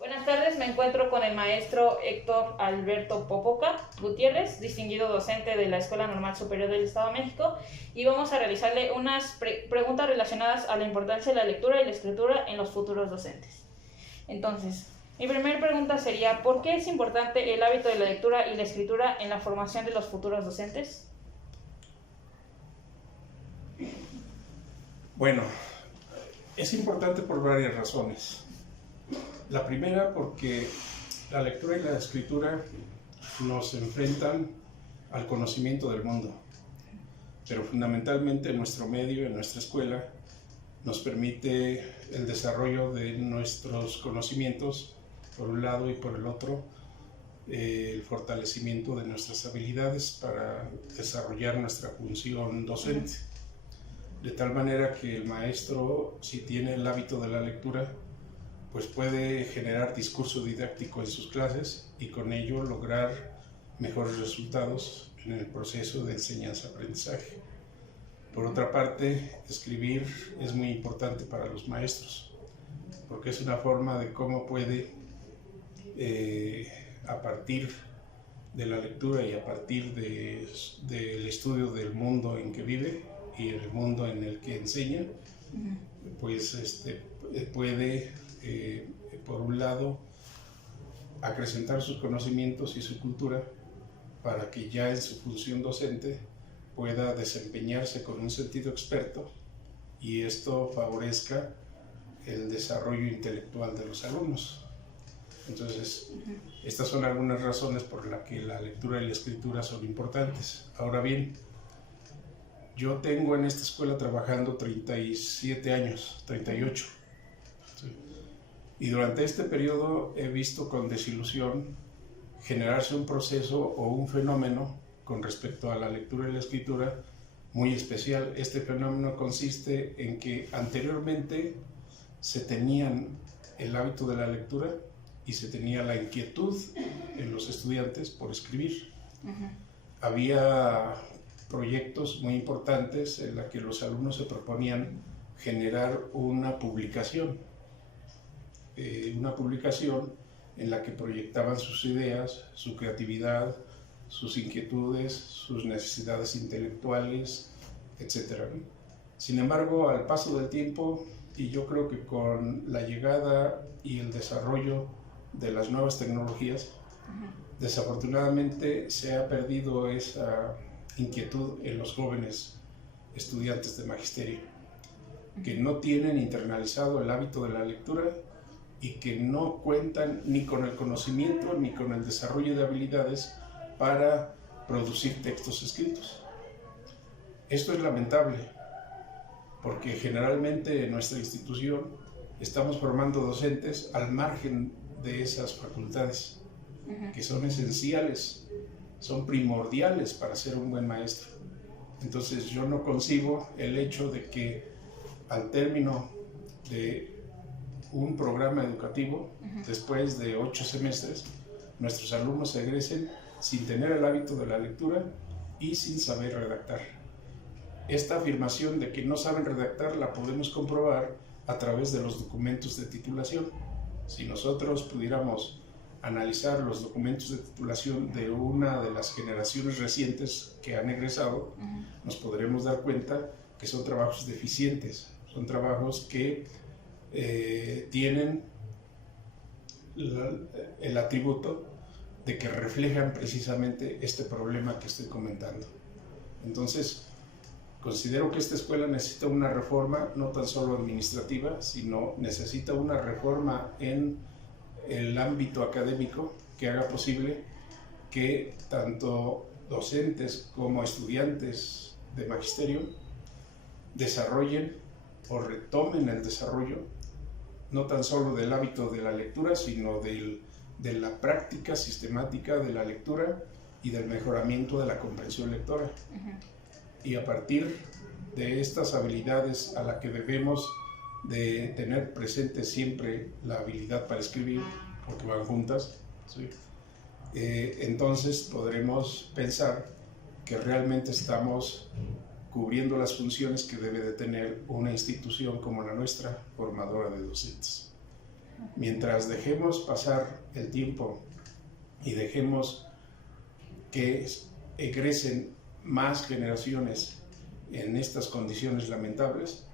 Buenas tardes, me encuentro con el maestro Héctor Alberto Popoca Gutiérrez, distinguido docente de la Escuela Normal Superior del Estado de México, y vamos a realizarle unas preguntas relacionadas a la importancia de la lectura y la escritura en los futuros docentes. Entonces, mi primera pregunta sería, ¿por qué es importante el hábito de la lectura y la escritura en la formación de los futuros docentes? Bueno, es importante por varias razones. La primera, porque la lectura y la escritura nos enfrentan al conocimiento del mundo, pero fundamentalmente en nuestro medio, en nuestra escuela, nos permite el desarrollo de nuestros conocimientos, por un lado, y por el otro, el fortalecimiento de nuestras habilidades para desarrollar nuestra función docente. De tal manera que el maestro, si tiene el hábito de la lectura, pues puede generar discurso didáctico en sus clases y con ello lograr mejores resultados en el proceso de enseñanza-aprendizaje. Por otra parte, escribir es muy importante para los maestros, porque es una forma de cómo puede, a partir de la lectura y a partir del estudio del mundo en que vive y el mundo en el que enseña, pues puede, por un lado, acrecentar sus conocimientos y su cultura para que ya en su función docente pueda desempeñarse con un sentido experto y esto favorezca el desarrollo intelectual de los alumnos. Entonces, estas son algunas razones por las que la lectura y la escritura son importantes. Ahora bien, yo tengo en esta escuela trabajando 37 años, 38. ¿Sí? Y durante este periodo he visto con desilusión generarse un proceso o un fenómeno con respecto a la lectura y la escritura muy especial. Este fenómeno consiste en que anteriormente se tenían el hábito de la lectura y se tenía la inquietud en los estudiantes por escribir. Había proyectos muy importantes en los que los alumnos se proponían generar una publicación en la que proyectaban sus ideas, su creatividad, sus inquietudes, sus necesidades intelectuales, etc. Sin embargo, al paso del tiempo, y yo creo que con la llegada y el desarrollo de las nuevas tecnologías, desafortunadamente se ha perdido esa inquietud en los jóvenes estudiantes de magisterio, que no tienen internalizado el hábito de la lectura y que no cuentan ni con el conocimiento ni con el desarrollo de habilidades para producir textos escritos. Esto es lamentable, porque generalmente en nuestra institución estamos formando docentes al margen de esas facultades, que son esenciales, son primordiales para ser un buen maestro. Entonces yo no concibo el hecho de que al término de un programa educativo, después de 8 semestres, nuestros alumnos se egresen sin tener el hábito de la lectura y sin saber redactar. Esta afirmación de que no saben redactar la podemos comprobar a través de los documentos de titulación. Si nosotros pudiéramos analizar los documentos de titulación de una de las generaciones recientes que han egresado, nos podremos dar cuenta que son trabajos deficientes, son trabajos que tienen el atributo de que reflejan precisamente este problema que estoy comentando. Entonces, considero que esta escuela necesita una reforma no tan solo administrativa, sino necesita una reforma en el ámbito académico que haga posible que tanto docentes como estudiantes de magisterio desarrollen o retomen el desarrollo no tan solo del hábito de la lectura, sino de la práctica sistemática de la lectura y del mejoramiento de la comprensión lectora. Y a partir de estas habilidades a las que debemos de tener presente siempre la habilidad para escribir, porque van juntas, ¿sí? Entonces podremos pensar que realmente estamos cubriendo las funciones que debe de tener una institución como la nuestra, formadora de docentes. Mientras dejemos pasar el tiempo y dejemos que egresen más generaciones en estas condiciones lamentables,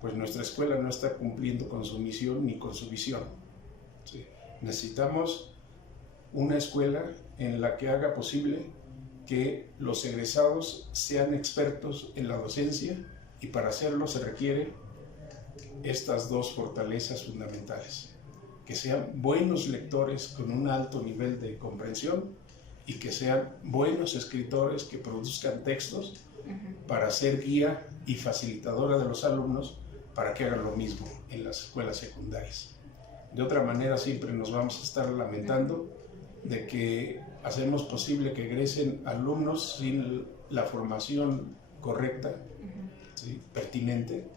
pues nuestra escuela no está cumpliendo con su misión ni con su visión. ¿Sí? Necesitamos una escuela en la que haga posible que los egresados sean expertos en la docencia, y para hacerlo se requiere estas dos fortalezas fundamentales: que sean buenos lectores con un alto nivel de comprensión y que sean buenos escritores que produzcan textos para ser guía y facilitadora de los alumnos para que hagan lo mismo en las escuelas secundarias. De otra manera siempre nos vamos a estar lamentando de que hacemos posible que egresen alumnos sin la formación correcta, ¿sí?, pertinente,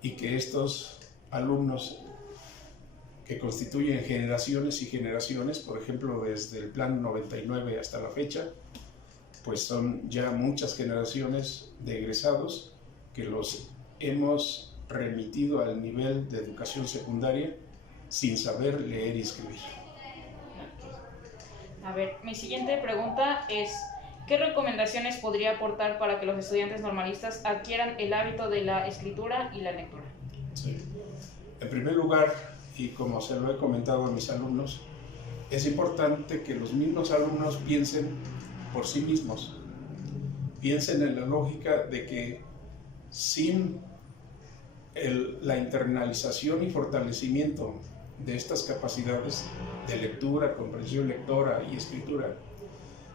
y que estos alumnos que constituyen generaciones y generaciones, por ejemplo, desde el Plan 99 hasta la fecha, pues son ya muchas generaciones de egresados que los hemos remitido al nivel de educación secundaria sin saber leer y escribir. A ver, mi siguiente pregunta es: ¿qué recomendaciones podría aportar para que los estudiantes normalistas adquieran el hábito de la escritura y la lectura? Sí. En primer lugar, y como se lo he comentado a mis alumnos, es importante que los mismos alumnos piensen por sí mismos, piensen en la lógica de que sin la internalización y fortalecimiento de estas capacidades de lectura, comprensión lectora y escritura,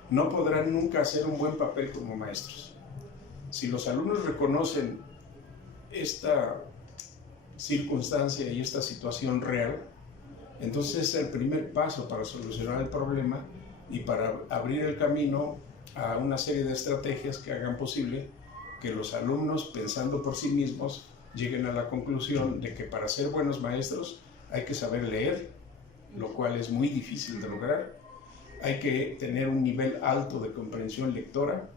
no podrán nunca hacer un buen papel como maestros. Si los alumnos reconocen esta circunstancia y esta situación real, entonces es el primer paso para solucionar el problema y para abrir el camino a una serie de estrategias que hagan posible que los alumnos, pensando por sí mismos, lleguen a la conclusión de que para ser buenos maestros hay que saber leer, lo cual es muy difícil de lograr. Hay que tener un nivel alto de comprensión lectora,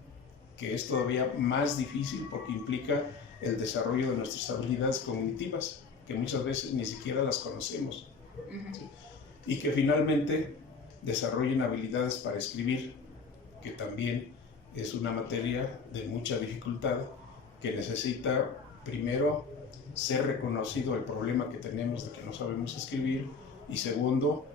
que es todavía más difícil porque implica el desarrollo de nuestras habilidades cognitivas, que muchas veces ni siquiera las conocemos. ¿Sí? Y que finalmente desarrollen habilidades para escribir, que también es una materia de mucha dificultad, que necesita primero ser reconocido el problema que tenemos de que no sabemos escribir, y segundo,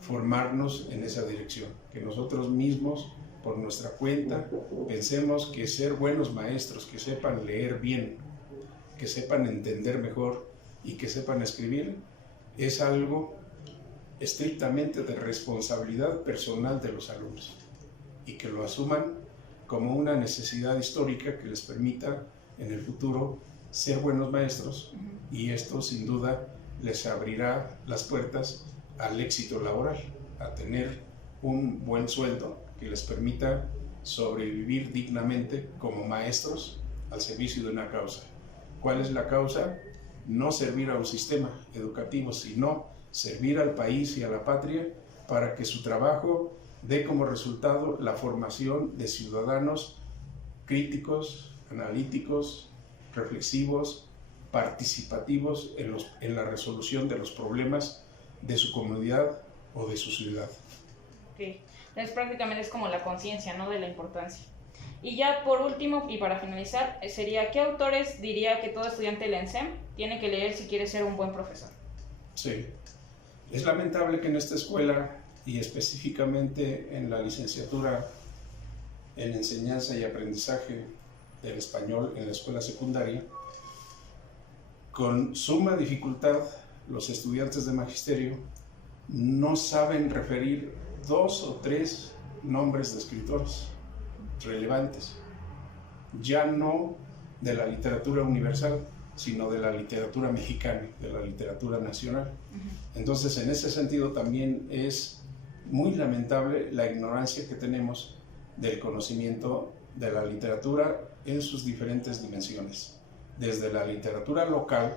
formarnos en esa dirección, que nosotros mismos por nuestra cuenta pensemos que ser buenos maestros, que sepan leer bien, que sepan entender mejor y que sepan escribir, es algo estrictamente de responsabilidad personal de los alumnos, y que lo asuman como una necesidad histórica que les permita en el futuro ser buenos maestros, y esto sin duda les abrirá las puertas al éxito laboral, a tener un buen sueldo que les permita sobrevivir dignamente como maestros al servicio de una causa. ¿Cuál es la causa? No servir a un sistema educativo, sino servir al país y a la patria para que su trabajo dé como resultado la formación de ciudadanos críticos, analíticos, reflexivos, participativos en la resolución de los problemas de su comunidad o de su ciudad. Okay. Entonces prácticamente es como la conciencia, ¿no?, de la importancia. Y ya por último, y para finalizar, sería: ¿qué autores diría que todo estudiante de la ENSEM tiene que leer si quiere ser un buen profesor? Sí, es lamentable que en esta escuela, y específicamente en la licenciatura en enseñanza y aprendizaje del español en la escuela secundaria, con suma dificultad los estudiantes de magisterio no saben referir 2 o 3 nombres de escritores relevantes, ya no de la literatura universal, sino de la literatura mexicana, de la literatura nacional. Entonces, en ese sentido también es muy lamentable la ignorancia que tenemos del conocimiento de la literatura en sus diferentes dimensiones, desde la literatura local,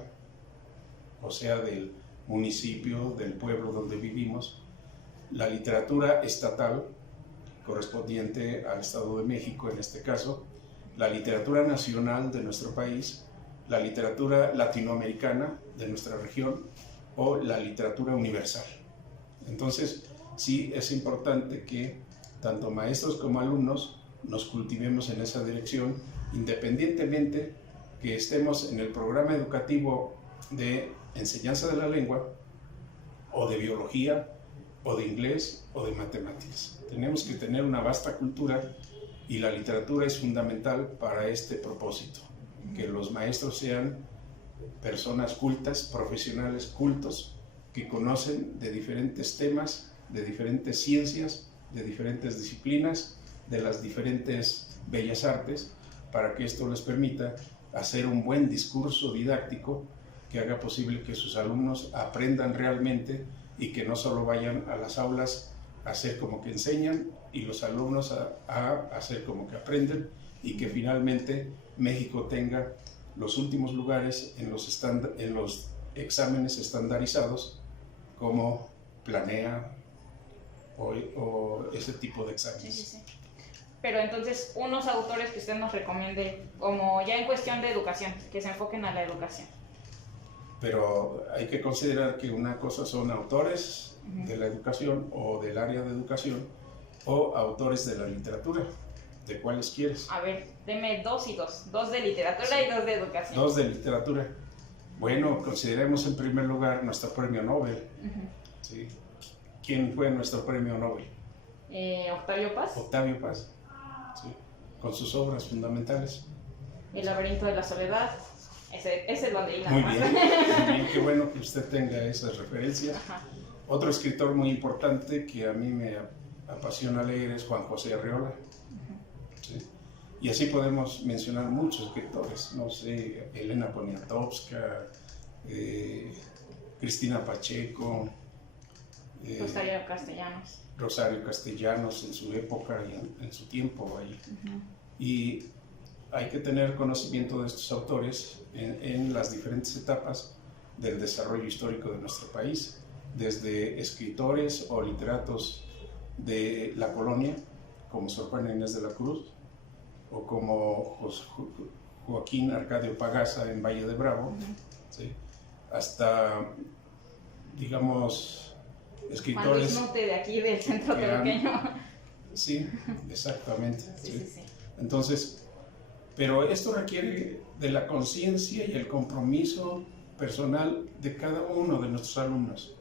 o sea, del municipio, del pueblo donde vivimos, la literatura estatal, correspondiente al Estado de México en este caso, la literatura nacional de nuestro país, la literatura latinoamericana de nuestra región, o la literatura universal. Entonces, sí es importante que tanto maestros como alumnos nos cultivemos en esa dirección, independientemente que estemos en el programa educativo de enseñanza de la lengua, o de biología, o de inglés, o de matemáticas. Tenemos que tener una vasta cultura y la literatura es fundamental para este propósito, que los maestros sean personas cultas, profesionales cultos, que conocen de diferentes temas, de diferentes ciencias, de diferentes disciplinas, de las diferentes bellas artes, para que esto les permita hacer un buen discurso didáctico que haga posible que sus alumnos aprendan realmente y que no solo vayan a las aulas a hacer como que enseñan y los alumnos a hacer como que aprenden, y que finalmente México tenga los últimos lugares en los exámenes estandarizados como Planea o ese tipo de exámenes. Sí. Pero entonces, unos autores que usted nos recomiende, como ya en cuestión de educación, que se enfoquen a la educación. Pero hay que considerar que una cosa son autores de la educación o del área de educación, o autores de la literatura. ¿De cuáles quieres? A ver, deme 2 y 2. 2 de literatura y 2 de educación. 2 de literatura. Bueno, consideremos en primer lugar nuestro premio Nobel. ¿Sí? ¿Quién fue nuestro premio Nobel? Octavio Paz. Octavio Paz. ¿Sí? Con sus obras fundamentales. El laberinto de la soledad. Ese es donde iba. Muy bien, qué bueno que usted tenga esas referencias. Ajá. Otro escritor muy importante que a mí me apasiona leer es Juan José Arreola. ¿Sí? Y así podemos mencionar muchos escritores, no sé, Elena Poniatowska, Cristina Pacheco, Rosario Castellanos en su época y en su tiempo ahí. Y hay que tener conocimiento de estos autores en las diferentes etapas del desarrollo histórico de nuestro país, desde escritores o literatos de la colonia, como Sor Juana Inés de la Cruz, o como Joaquín Arcadio Pagaza en Valle de Bravo, ¿sí? Hasta, digamos, escritores... Juan Luis Nute de aquí, del centro pequeño. Sí, exactamente. Sí. Entonces, pero esto requiere de la conciencia y el compromiso personal de cada uno de nuestros alumnos.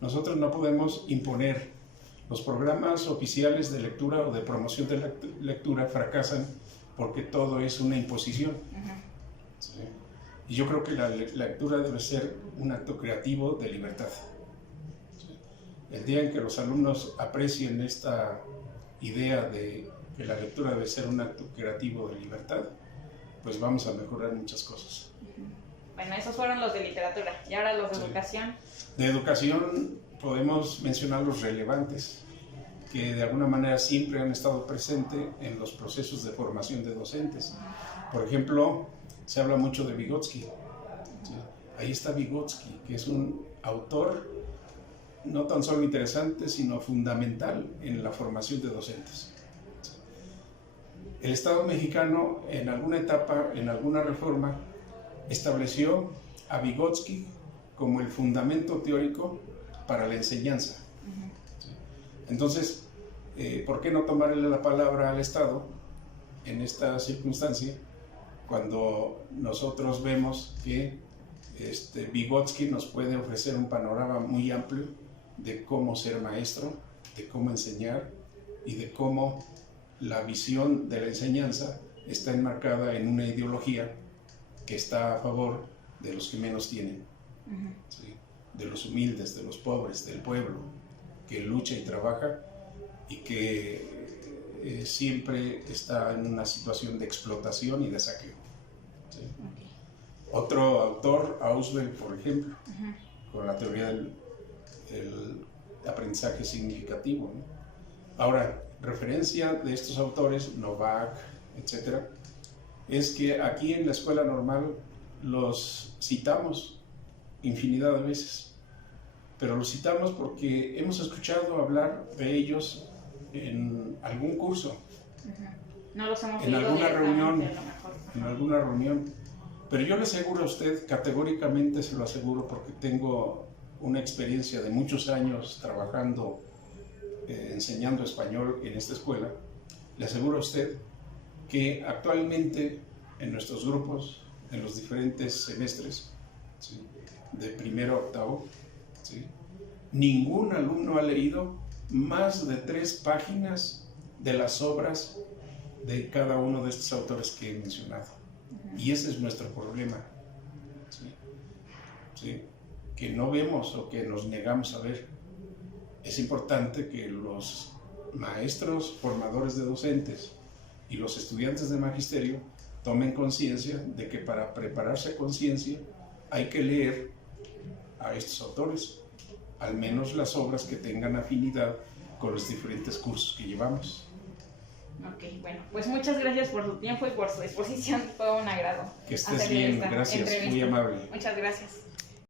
Nosotros no podemos imponer. Los programas oficiales de lectura o de promoción de la lectura fracasan porque todo es una imposición. ¿Sí? Y yo creo que la lectura debe ser un acto creativo de libertad. ¿Sí? El día en que los alumnos aprecien esta idea de que la lectura debe ser un acto creativo de libertad, pues vamos a mejorar muchas cosas. Bueno, esos fueron los de literatura. ¿Y ahora los de educación? De educación podemos mencionar los relevantes, que de alguna manera siempre han estado presentes en los procesos de formación de docentes. Por ejemplo, se habla mucho de Vygotsky. ¿Sí? Ahí está Vygotsky, que es un autor no tan solo interesante, sino fundamental en la formación de docentes. ¿Sí? El Estado mexicano, en alguna etapa, en alguna reforma, estableció a Vygotsky como el fundamento teórico para la enseñanza. ¿Sí? Entonces, ¿por qué no tomarle la palabra al Estado en esta circunstancia cuando nosotros vemos que Vygotsky nos puede ofrecer un panorama muy amplio de cómo ser maestro, de cómo enseñar y de cómo la visión de la enseñanza está enmarcada en una ideología que está a favor de los que menos tienen, ¿sí? De los humildes, de los pobres, del pueblo, que lucha y trabaja y que siempre está en una situación de explotación y de saqueo. ¿Sí? Otro autor, Ausubel, por ejemplo, con la teoría del aprendizaje significativo, ¿no? Ahora, referencia de estos autores, Novak, etc., es que aquí en la escuela normal los citamos infinidad de veces, pero los citamos porque hemos escuchado hablar de ellos en algún curso, no los hemos en alguna reunión, a lo mejor. en alguna reunión. Pero yo le aseguro a usted, categóricamente se lo aseguro porque tengo una experiencia de muchos años trabajando, enseñando español en esta escuela, le aseguro a usted que actualmente en nuestros grupos, en los diferentes semestres, ¿sí?, de primero a octavo, ¿sí?, ningún alumno ha leído más de 3 páginas de las obras de cada uno de estos autores que he mencionado. Y ese es nuestro problema, ¿sí?, ¿sí?, que no vemos o que nos negamos a ver. Es importante que los maestros formadores de docentes y los estudiantes de magisterio tomen conciencia de que para prepararse a conciencia hay que leer a estos autores, al menos las obras que tengan afinidad con los diferentes cursos que llevamos. Ok, bueno, pues muchas gracias por su tiempo y por su exposición, fue un agrado. Que estés bien, gracias, muy amable. Muchas gracias.